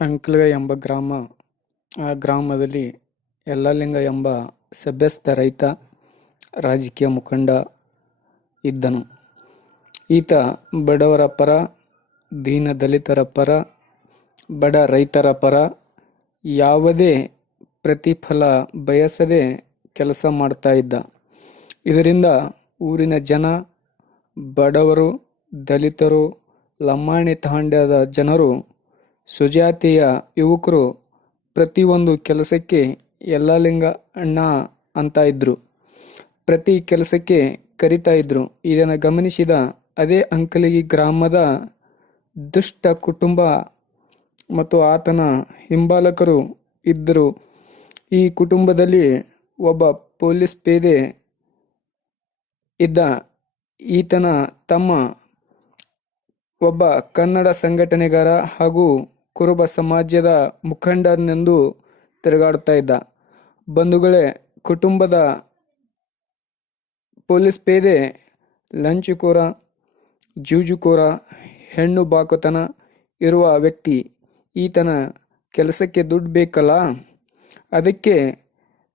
ಅಂಕ್ಲವೆ ಎಂಬ ಗ್ರಾಮ, ಆ ಗ್ರಾಮದಲ್ಲಿ ಎಲ್ಲಲಿಂಗ ಎಂಬ ಸಭ್ಯಸ್ಥ ರೈತ, ರಾಜಕೀಯ ಮುಖಂಡ ಇದ್ದನು. ಈತ ಬಡವರ ಪರ, ದೀನ ದಲಿತರ ಪರ, ಬಡ ರೈತರ ಪರ ಯಾವುದೇ ಪ್ರತಿಫಲ ಬಯಸದೆ ಕೆಲಸ ಮಾಡ್ತಾ ಇದ್ದ. ಇದರಿಂದ ಊರಿನ ಜನ, ಬಡವರು, ದಲಿತರು ಲಂಬಾಣಿ ತಾಂಡ್ಯದ ಜನರು ಸುಜಾತಿಯ ಯುವಕರು ಪ್ರತಿಯೊಂದು ಕೆಲಸಕ್ಕೆ ಯಲ್ಲಲಿಂಗ ಅಣ್ಣ ಅಂತ ಇದ್ರು. ಪ್ರತಿ ಕೆಲಸಕ್ಕೆ ಕರಿತಾ ಇದ್ರು. ಇದನ್ನು ಗಮನಿಸಿದ ಅದೇ ಅಂಕಲಿಗಿ ಗ್ರಾಮದ ದುಷ್ಟ ಕುಟುಂಬ ಮತ್ತು ಆತನ ಹಿಂಬಾಲಕರು ಇದ್ದರು ಈ ಕುಟುಂಬದಲ್ಲಿ ಒಬ್ಬ ಪೊಲೀಸ್ ಪೇದೆ ಇದ್ದ ಈತನ ತಮ್ಮ ಒಬ್ಬ ಕನ್ನಡ ಸಂಘಟನೆಗಾರ ಹಾಗೂ ಕುರುಬ ಸಮಾಜದ ಮುಖಂಡನೆಂದು ತಿರುಗಾಡುತ್ತಾ ಇದ್ದ. ಬಂಧುಗಳೇ, ಕುಟುಂಬದ ಪೊಲೀಸ್ ಪೇದೆ, ಲಂಚಕೋರ, ಜೂಜುಕೋರ, ಹೆಣ್ಣು ಬಾಕುತನ ಇರುವ ವ್ಯಕ್ತಿ, ಈತನ ಕೆಲಸಕ್ಕೆ ದುಡ್ಡು ಬೇಕಲ್ಲ? ಅದಕ್ಕೆ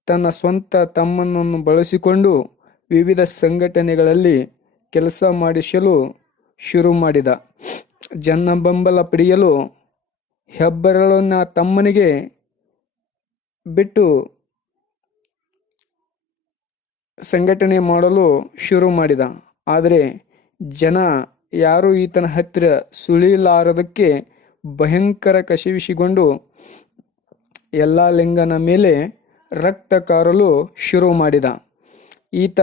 ತನ್ನ ಸ್ವಂತ ತಮ್ಮನನ್ನು ಬಳಸಿಕೊಂಡು ವಿವಿಧ ಸಂಘಟನೆಗಳಲ್ಲಿ ಕೆಲಸ ಮಾಡಿಸಲು ಶುರು ಮಾಡಿದ. ಜನ ಬೆಂಬಲ ಪಡೆಯಲು ಹೆಬ್ಬೆರಳನ್ನ ತಮ್ಮನಿಗೆ ಬಿಟ್ಟು ಸಂಘಟನೆ ಮಾಡಲು ಶುರು ಮಾಡಿದ. ಆದರೆ ಜನ ಯಾರು ಈತನ ಹತ್ತಿರ ಸುಳಿಲಾರದಕ್ಕೆ ಭಯಂಕರ ಕಸಿವಿಸಿಕೊಂಡು ಎಲ್ಲ ಲಿಂಗನ ಮೇಲೆ ರಕ್ತ ಕಾರಲು ಶುರು ಮಾಡಿದ. ಈತ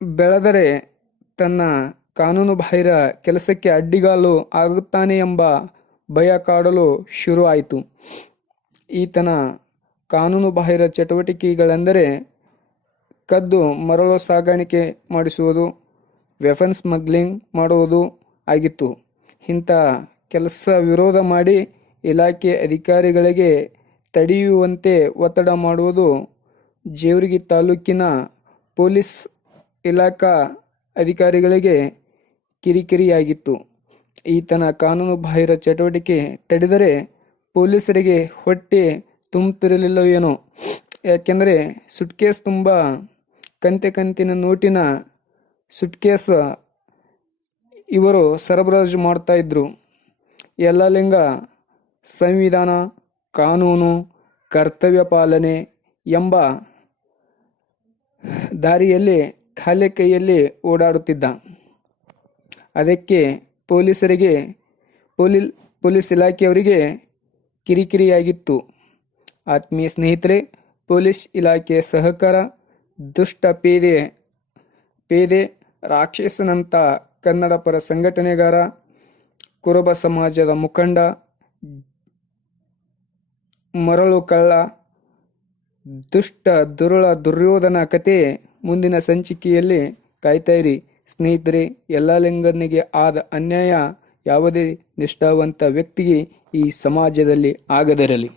ಬೆಳೆದರೆ ತನ್ನ ಕಾನೂನು ಬಾಹಿರ ಕೆಲಸಕ್ಕೆ ಅಡ್ಡಿಗಾಲು ಆಗುತ್ತಾನೆ ಎಂಬ ಭಯ ಕಾಡಲು ಶುರುವಾಯಿತು. ಈತನ ಕಾನೂನು ಬಾಹಿರ ಚಟುವಟಿಕೆಗಳೆಂದರೆ ಕದ್ದು ಮರಳು ಸಾಗಾಣಿಕೆ ಮಾಡಿಸುವುದು, ವೆಫನ್ ಸ್ಮಗ್ಲಿಂಗ್ ಮಾಡುವುದು ಆಗಿತ್ತು. ಇಂಥ ಕೆಲಸ ವಿರೋಧ ಮಾಡಿ ಇಲಾಖೆ ಅಧಿಕಾರಿಗಳಿಗೆ ತಡೆಯುವಂತೆ ಒತ್ತಡ ಮಾಡುವುದು ಜೇವರ್ಗಿ ತಾಲೂಕಿನ ಪೊಲೀಸ್ ಇಲಾಖಾ ಅಧಿಕಾರಿಗಳಿಗೆ ಕಿರಿಕಿರಿಯಾಗಿತ್ತು. ಈತನ ಕಾನೂನು ಬಾಹಿರ ಚಟುವಟಿಕೆ ತಡೆದರೆ ಪೊಲೀಸರಿಗೆ ಹೊಟ್ಟೆ ತುಂಬುತ್ತಿರಲಿಲ್ಲವೇನೋ ಯಾಕೆಂದರೆ ಸುಟ್ಕೇಸ್ ತುಂಬ ಕಂತೆ ಕಂತಿನ ನೋಟಿನ ಸುಟ್ಕೇಸ್ ಇವರು ಸರಬರಾಜು ಮಾಡ್ತಾ ಇದ್ರು. ಎಲ್ಲ ಲಿಂಗ, ಸಂವಿಧಾನ, ಕಾನೂನು, ಕರ್ತವ್ಯ ಪಾಲನೆ ಎಂಬ ದಾರಿಯಲ್ಲಿ, ಖಾಲಿ ಕೈಯಲ್ಲಿ ಓಡಾಡುತ್ತಿದ್ದ. ಅದಕ್ಕೆ ಪೊಲೀಸರಿಗೆ ಪೊಲೀ ಪೊಲೀಸ್ ಇಲಾಖೆಯವರಿಗೆ ಕಿರಿಕಿರಿಯಾಗಿತ್ತು. ಆತ್ಮೀಯ ಸ್ನೇಹಿತರೆ, ಪೊಲೀಸ್ ಇಲಾಖೆಯ ಸಹಕಾರ, ದುಷ್ಟ ಪೇದೆ ಪೇದೆ ರಾಕ್ಷಸನಂತ ಕನ್ನಡ ಪರ ಸಂಘಟನೆಗಾರ, ಕುರುಬ ಸಮಾಜದ ಮುಖಂಡ, ಮರಳು ಕಳ್ಳ, ದುಷ್ಟ, ದುರುಳ, ದುರ್ಯೋಧನ ಕತೆ ಮುಂದಿನ ಸಂಚಿಕೆಯಲ್ಲಿ ಕಾಯ್ತಾಯಿರಿ ಸ್ನೇಹಿತರೆ ಎಲ್ಲ ಲಿಂಗನಿಗೆ ಆದ ಅನ್ಯಾಯ ಯಾವುದೇ ನಿಷ್ಠಾವಂತ ವ್ಯಕ್ತಿಗೆ ಈ ಸಮಾಜದಲ್ಲಿ ಆಗದಿರಲಿ.